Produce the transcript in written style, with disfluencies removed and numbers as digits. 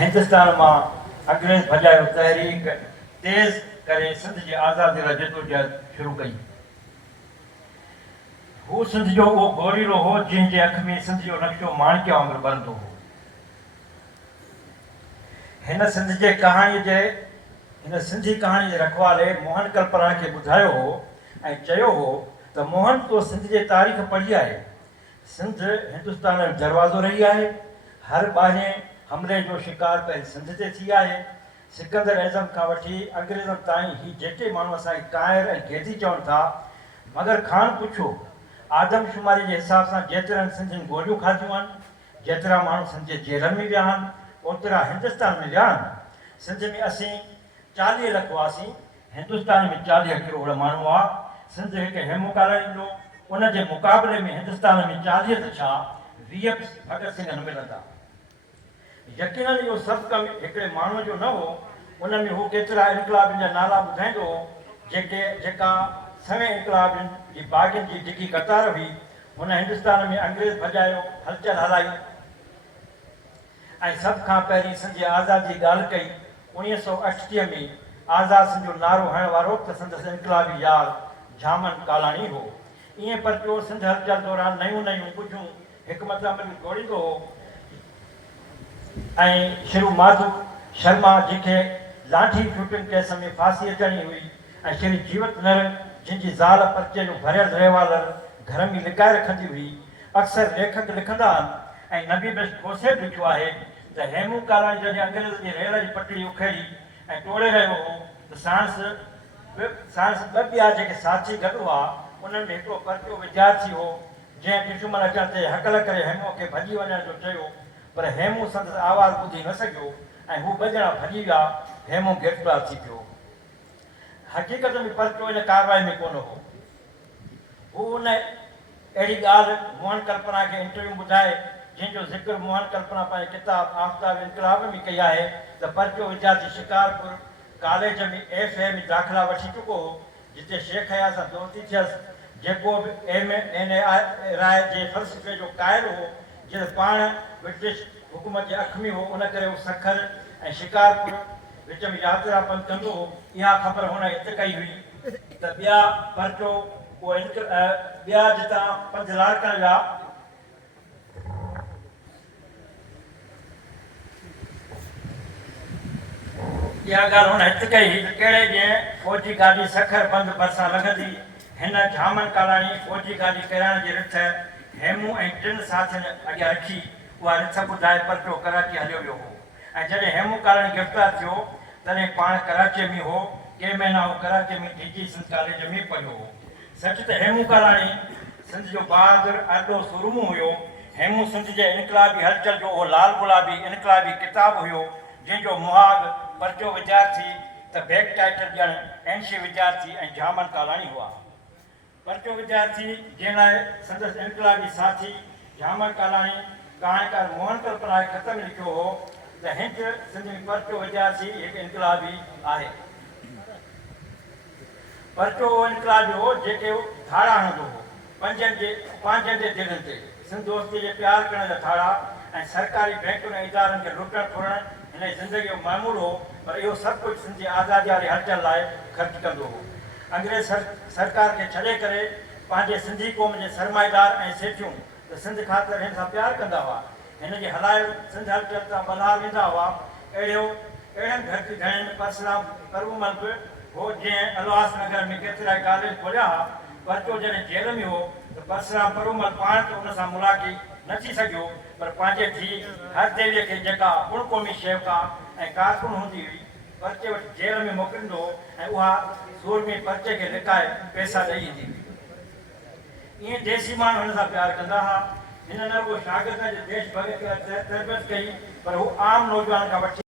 हिंदुस्तान में अंग्रेज भजायो तहरीक तेज़ करे सिंध की आज़ादी लाइ जदोजहद शुरू कई। हू सिंध जो वो गोरीलो हो जिनके अख में सिंध जो नक्शो माणिक्य वांगुरु बरंदो हो। हिन सिंधी कहानी के रखवाले मोहन कल्पना के ॿुधायो हो ऐं चयो हो त मोहन तो सिंध जे तारीख़ पढ़ी आहे। सिंध हिंदुस्तान जो दरवाज़ो रही आहे। हर ॿाहिरें हमले जो शिकार पहिरीं सिंध ते थी आहे। सिकंदर एज़म खां वठी अंग्रेज़नि ताईं ही जेके माण्हू असांखे कायर ऐं गेदी चवनि था, मगर ख़ान पुछो आदमशुमारी जे हिसाब सां जेतिरनि सिंधियुनि गोलियूं खाधियूं आहिनि, जेतिरा माण्हू सिंध जे जेलनि में विया आहिनि, ओतिरा हिंदुस्तान में विया आहिनि। सिंध में असीं 40 लख हुआसीं, हिंदुस्तान में 40 करोड़ माण्हू हुआ। सिंध हिकु हेमू कॉलोनी हो, उन जे मुक़ाबले में हिंदुस्तान में 40 त छा 20 भगत सिंह न मिलंदा। यकीनन इहो सभु कमु हिकिड़े माण्हूअ जो न हो। उन में हू केतिरा इनकलाबनि जा नाला ॿुधाईंदो हो जेका सवे इनकलाबनि जी बाग़ियुनि जी डिघी कतार हुई। हुन हिंदुस्तान में अंग्रेज़ भॼायो, हलचल हलाई ऐं सभ खां पहिरीं सिंध जी आज़ादी जी ॻाल्हि कई। 1938 में आज़ाद सिंध जो नारो हणण वारो त संदसि इनकलाबी यार झामन कालाणी हो। ईअं परचो सिंध हलचल दौरान नयूं नयूं ॿुझूं हिकमत अमली ॻोल्हींदो हो ऐं श्री माधु शर्मा जंहिंखे लाठी शूटिंग केस में फांसी अचणी हुई ऐं श्री जीवत नर जिनकी ज़ाल परचे जो भरियल रहवालर घर में लिकाए रखंदी हुई। अक्सर लेखक लिखंदा आहिनि ऐं नबी बस ठोसे बि लिखियो आहे त हेमू कालाणी जॾहिं अंग्रेज़ जी रेल जी पटड़ी उखेड़ी ऐं टोड़े रहियो हो त साणस ॿ ॿिया जेके साथी गॾु हुआ उन्हनि में हिकिड़ो परचो विद्यार्थी हो जंहिं दुश्मन अचण ते हकल करे हेमूअ खे भॼी वञण जो चयो, पर हेमू संदसि आवाज़ ॿुधी न सघियो ऐं हू ॿ ॼणा भॼी विया। हेमू गिरफ़्तार थी पियो। हक़ीक़त में परचो इन कार्रवाई में कोन हो। हू उन अहिड़ी ॻाल्हि मोहन कल्पना खे इंटरव्यू ॿुधाए जंहिंजो ज़िक्र मोहन कल्पना पंहिंजे किताब आफ़ताब इनकलाब में कई आहे त परचो विद्यार्थी शिकारपुर कॉलेज में FA में दाख़िला वठी चुको हो, जिते शेख हया सां दोस्ती थियसि, जेको बि MA राय जे फ़लसफ़े जो क़ाइल हो, जिते पाण ब्रिटिश हुकूमत जे अख में हो। उन करे हू सखर ऐं शिकारपुर विच में यात्रा पंध कंदो हो। इहा ख़बर हुन हिते कई हुई त ॿिया परचो ॿिया जितां पंध लाड़कण विया इहा ॻाल्हि हुन हिते कई त कहिड़े ॾींहुं फ़ौजी गाॾी सखर पंध भरिसां लॻंदी। हिन झामन कालाणी फ़ौजी गाॾी किराइण जी रिथ हेमू ऐं 3 साथियुनि अॻियां रखी। उहा रिथ ॿुधाए परचो कराची हलियो वियो हो ऐं जॾहिं हेमू कालाणी गिरफ़्तार थियो तॾहिं पाण कराची में हो। के महीना हू कराची में DG सिंध कॉलेज में पढ़ियो हो। सच त हेमू कालाणी सिंध जो बहादुर अॾो सुरमू हुयो। हेमू सिंध जे इनकलाबी हलचल जो उहो लाल गुलाबी इनकलाबी किताब हुयो जंहिंजो मुहाग परचो विद्यार्थी त बैक टाइटल ॼण NC विद्यार्थी ऐं झामन कालाणी हुआ। परचो विद्यार्थी जंहिं लाइ संदसि इनकलाबी साथी झामन कालाणी कहाणीकार मोहन कल्पना खे ख़त में लिखियो हो त हिंच सिंध में परचो विद्यार्थी हिकु इनकलाबी आहे। परचो इनकलाबी हो जेके थाड़ा हणंदो हो पंहिंजनि जे दिलनि ते। सिंध दोस्ती जे प्यार करण जा थाड़ा ऐं सरकारी बैंकुनि ऐं इदारनि खे लुटण फुरण हिन जी ज़िंदगी जो मामूल हो, पर इहो सभु कुझु सिंध जी आज़ादी वारी हलचल लाइ ख़र्च कंदो हो। अंग्रेज़ सरकार खे छॾे करे पंहिंजे सिंधी क़ौम जे सरमाएदार ऐं सेठियूं त सिंध ख़ातिर हिन सां प्यार कंदा हुआ। हिन जे हलायल सिंध हलचल सां बलार वेंदा हुआ। अहिड़नि धरती धणियुनि में परसराम परवमल बि हो जंहिं उल्हासनगर में केतिरा कॉलेज खोलिया हुआ। परचो जॾहिं जेल में हो त परसराम परवमल पाण त उन सां मुलाक़ी न थी सघियो, पर पंहिंजे धीउ हर देवीअ खे जेका पुण क़ौमी शेवका ऐं कारकुन हूंदी हुई परचे वटि जेल में मोकिलींदो ऐं उहा सूर में परचे खे लिकाए पैसा ॾेई ईंदी हुई। ईअं देसी माण्हू हिन सां प्यार कंदा हुआ। हिन न रुॻो शागिर्दनि जे देश भॻति तरबियत कई, पर हू आम नौजवान खां वठी